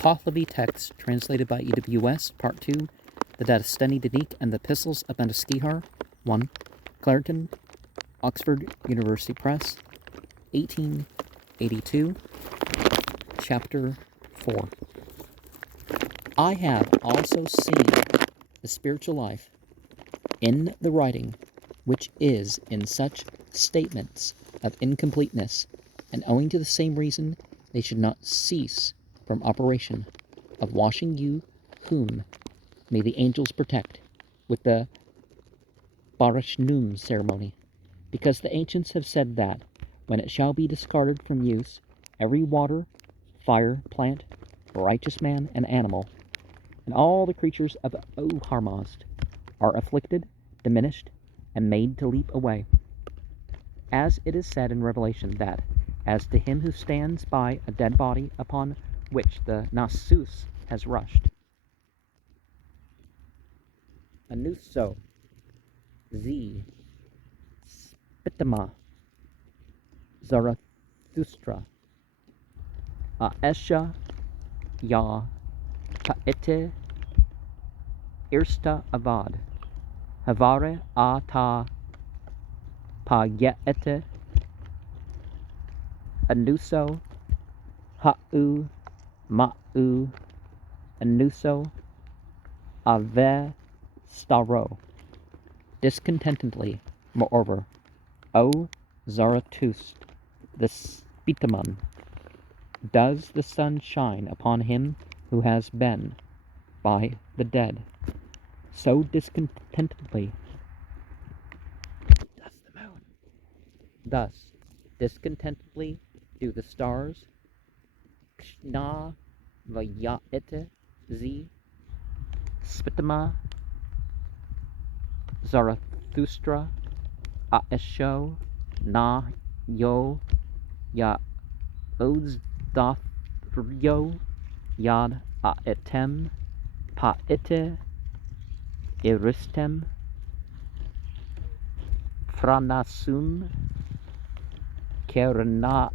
Pahlavi text translated by EWS, Part 2, the Datasteni Denik and the Epistles of Manuskihar 1, Clareton, Oxford University Press, 1882, Chapter 4. I have also seen the spiritual life in the writing, which is in such statements of incompleteness, and owing to the same reason they should not cease from operation of washing you, whom may the angels protect with the Barishnum ceremony, because the ancients have said that, when it shall be discarded from use, every water, fire, plant, righteous man, and animal, and all the creatures of Oharmazd are afflicted, diminished, and made to leap away. As it is said in Revelation that, as to him who stands by a dead body upon which the Nasus has rushed, Anuso, Z, Spitama, Zarathustra, Aesha, Ya, Paite, Irsta Avad, Havare Ata, Payete, Anuso, Ha'u, Ma'u, Anuso, Ave, Staro. Discontentedly, moreover, O Zarathustra, the Spitaman, does the sun shine upon him who has been by the dead. So discontentedly does the moon. Thus, discontentedly do the stars, Kshna Vayaete Z, Spitama, Zarathustra, Aesho, Na Yo, Ya Ozdothryo, Yad Aetem, Paete, Iristem, Franasum, Kerna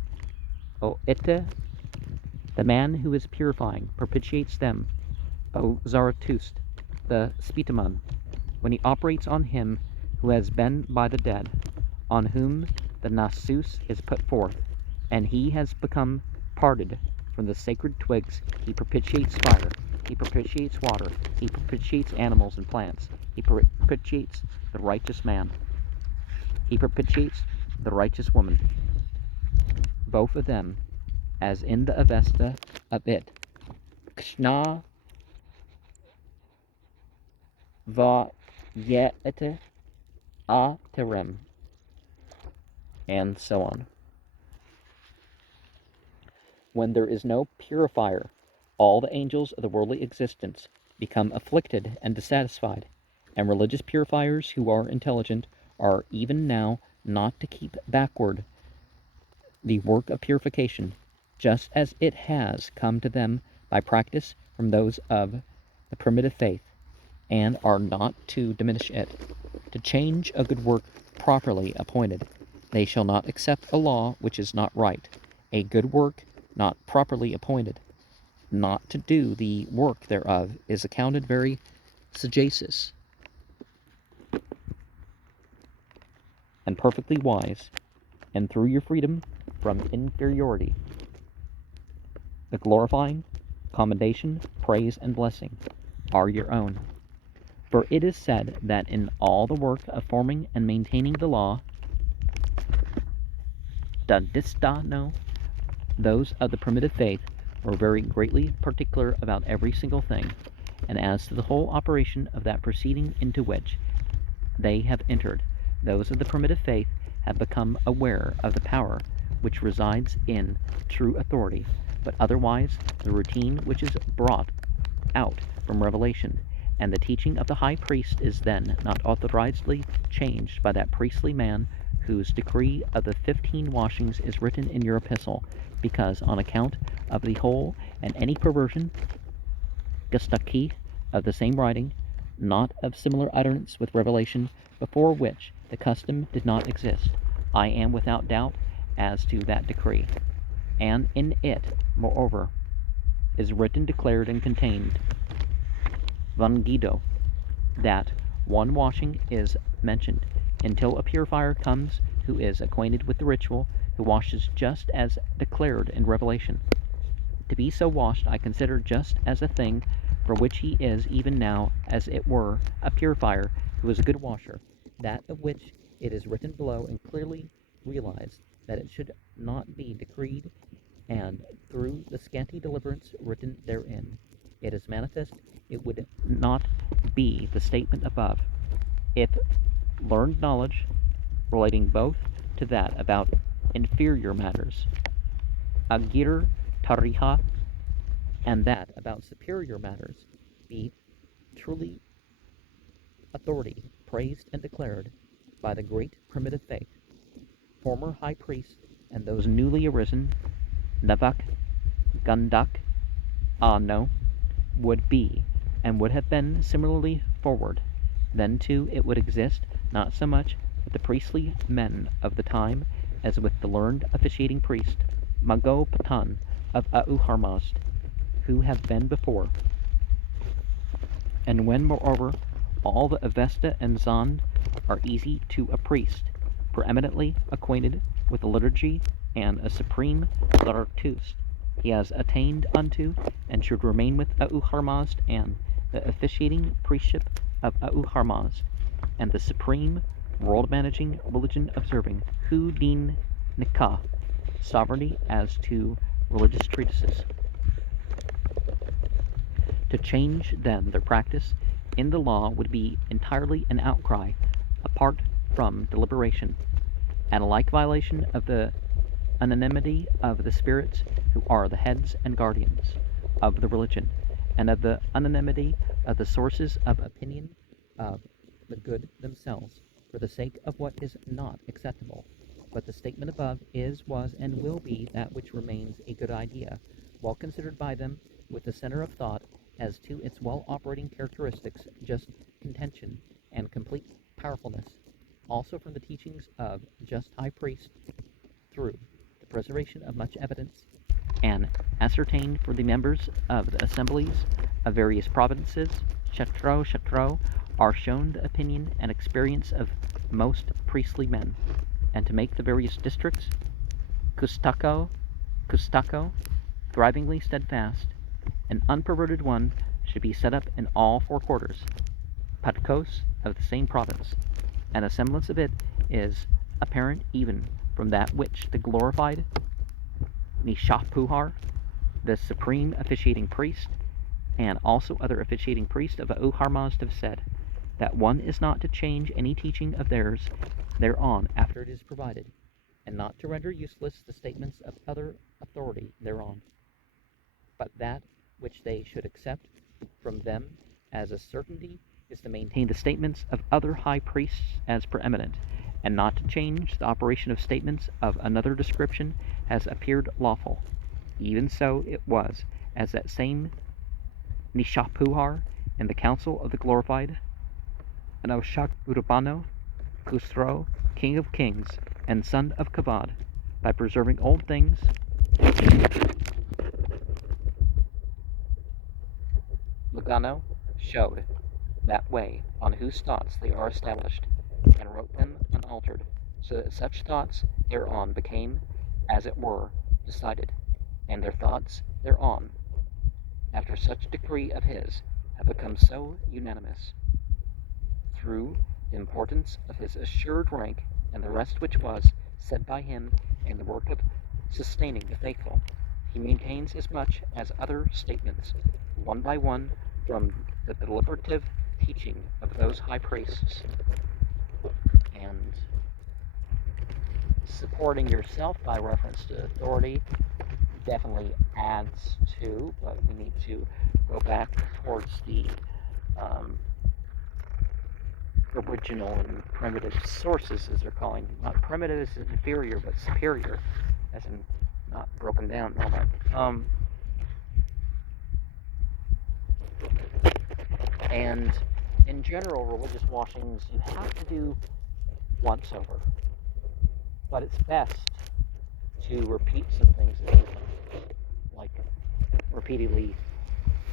Oete. The man who is purifying propitiates them, O Zarathustra, the Spitaman, when he operates on him who has been by the dead, on whom the Nasus is put forth, and he has become parted from the sacred twigs. He propitiates fire, he propitiates water, he propitiates animals and plants, he propitiates the righteous man, he propitiates the righteous woman, both of them, as in the Avesta of it, Kshna Vayete Aterem, and so on. When there is no purifier, all the angels of the worldly existence become afflicted and dissatisfied, and religious purifiers who are intelligent are even now not to keep backward the work of purification, just as it has come to them by practice from those of the primitive faith, and are not to diminish it. To change a good work properly appointed, they shall not accept a law which is not right. A good work not properly appointed, not to do the work thereof, is accounted very sagacious and perfectly wise, and through your freedom from inferiority, the glorifying, commendation, praise, and blessing are your own. For it is said that in all the work of forming and maintaining the law, Dadistano, those of the primitive faith were very greatly particular about every single thing, and as to the whole operation of that proceeding into which they have entered, those of the primitive faith have become aware of the power which resides in true authority, but otherwise the routine which is brought out from revelation and the teaching of the high priest is then not authorizedly changed by that priestly man whose decree of the 15 washings is written in your epistle, because on account of the whole and any perversion, gustaki, of the same writing, not of similar utterance with revelation, before which the custom did not exist, I am without doubt as to that decree, and in it, moreover, is written, declared, and contained. Vangido, that one washing is mentioned, until a purifier comes who is acquainted with the ritual, who washes just as declared in Revelation. To be so washed I consider just as a thing for which he is even now, as it were, a purifier, who is a good washer, that of which it is written below, and clearly realized that it should not be decreed, and through the scanty deliverance written therein, it is manifest it would not be the statement above, if learned knowledge, relating both to that about inferior matters, agir tariha, and that about superior matters, be truly authority praised and declared by the great primitive faith, former high priests, and those newly arisen, Navak, Gandak, no, would be, and would have been similarly forward. Then too it would exist, not so much with the priestly men of the time as with the learned officiating priest, Mago Patan of Auharmazd, who have been before. And when, moreover, all the Avesta and Zand are easy to a priest, preeminently acquainted with the liturgy and a supreme Zarathustra, he has attained unto, and should remain with Auharmazd, and the officiating priestship of Auharmazd, and the supreme world-managing, religion-observing Hu Din Nikah, sovereignty as to religious treatises. To change, then, their practice in the law would be entirely an outcry, apart from deliberation, and a like violation of the unanimity of the spirits who are the heads and guardians of the religion, and of the unanimity of the sources of opinion of the good themselves, for the sake of what is not acceptable. But the statement above is, was, and will be that which remains a good idea, well considered by them with the center of thought as to its well-operating characteristics, just contention, and complete powerfulness, also from the teachings of just high priest, through the preservation of much evidence, and ascertained for the members of the assemblies of various provinces, Shatro, are shown the opinion and experience of most priestly men, and to make the various districts, Custako, thrivingly steadfast, an unperverted one should be set up in all four quarters, Patkos of the same province, and a semblance of it is apparent even from that which the glorified Nishapuhar, the supreme officiating priest, and also other officiating priests of Auharmazd have said, that one is not to change any teaching of theirs thereon after it is provided, and not to render useless the statements of other authority thereon, but that which they should accept from them as a certainty is to maintain the statements of other high priests as preeminent, and not to change the operation of statements of another description has appeared lawful. Even so it was, as that same Nishapuhar in the council of the glorified Anoshak Urbano, Khusro, king of kings, and son of Kavad, by preserving old things, Lugano showed that way on whose thoughts they are established, and wrote them unaltered, so that such thoughts thereon became, as it were, decided, and their thoughts thereon, after such decree of his, have become so unanimous, through the importance of his assured rank, and the rest which was said by him in the work of sustaining the faithful, he maintains as much as other statements, one by one, from the deliberative teaching of those high priests. And supporting yourself by reference to authority definitely adds to, but we need to go back towards the original and primitive sources, as they're calling them. Not primitive as in inferior, but superior, as in not broken down and all that. And in general, religious washings you have to do once over, but it's best to repeat some things that you like repeatedly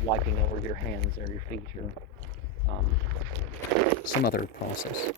wiping over your hands or your feet or some other process.